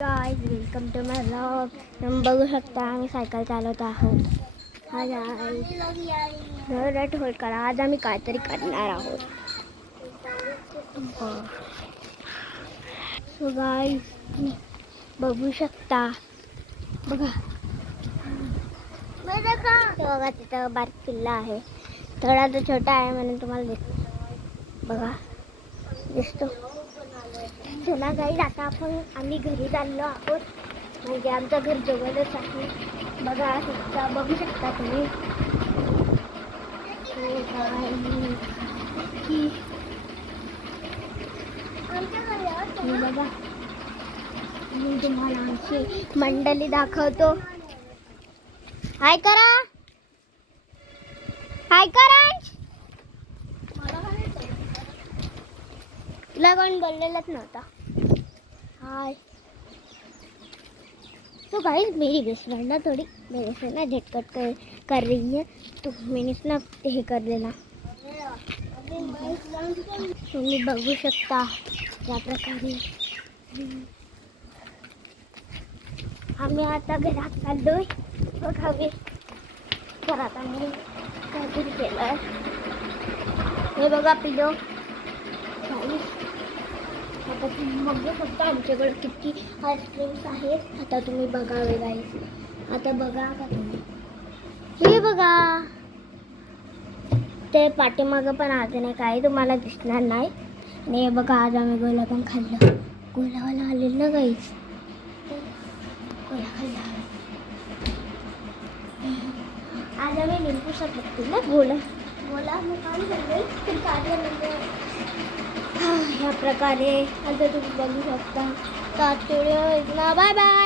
Guys welcome to my vlog. तुम्ही बघू शकता आम्ही सायकल चालवत आहोत. हा गाइस होल्ड करा. आज आम्ही काहीतरी करणार आहोत. सो गाइस बघू शकता. बघा बघा तिथं बारीक पिल्ला आहे. थोडा तो छोटा आहे म्हणून तुम्हाला बघा दिसतो. चला गाईस आता आम्ही घरी चाललो आहोत. म्हणजे आमचं घर जवळच आहे. बघू शकता तुम्ही. बघा मी तुम्हाला आमची मंडळी दाखवतो. हाय करा. हाय करा. तुला कोण बोललेलंच नव्हता. हाय. तो गाइस मेरी बेस्ट फ्रेंड ना थोड़ी मेरे से ना झटकट कर रही है. तो मैंने ना हे कर देना. तुम्ही बघू शकता या प्रकारे आम्ही आता घरात चाललोय. बघावे घरात आम्ही काहीतरी केलं. हे बघा पिलो. आता तुम्ही बघू शकता आमच्याकडे किती आईस्क्रीम्स आहेत. आता तुम्ही बघावे गाईस. आता बघा का तुम्ही. हे बघा ते पाठीमागं पण अजून एक आहे. तुम्हाला दिसणार नाही. आणि हे बघा आज आम्ही गोला पण खाल्लं. गोलावाला आलेलं ना गाईस. गोला खाल्ला. आज आम्ही लिंबू सरबत ना गोला मग काय झालं ह्या प्रकारे आता तुम्ही बघू शकता. तर बाय बाय.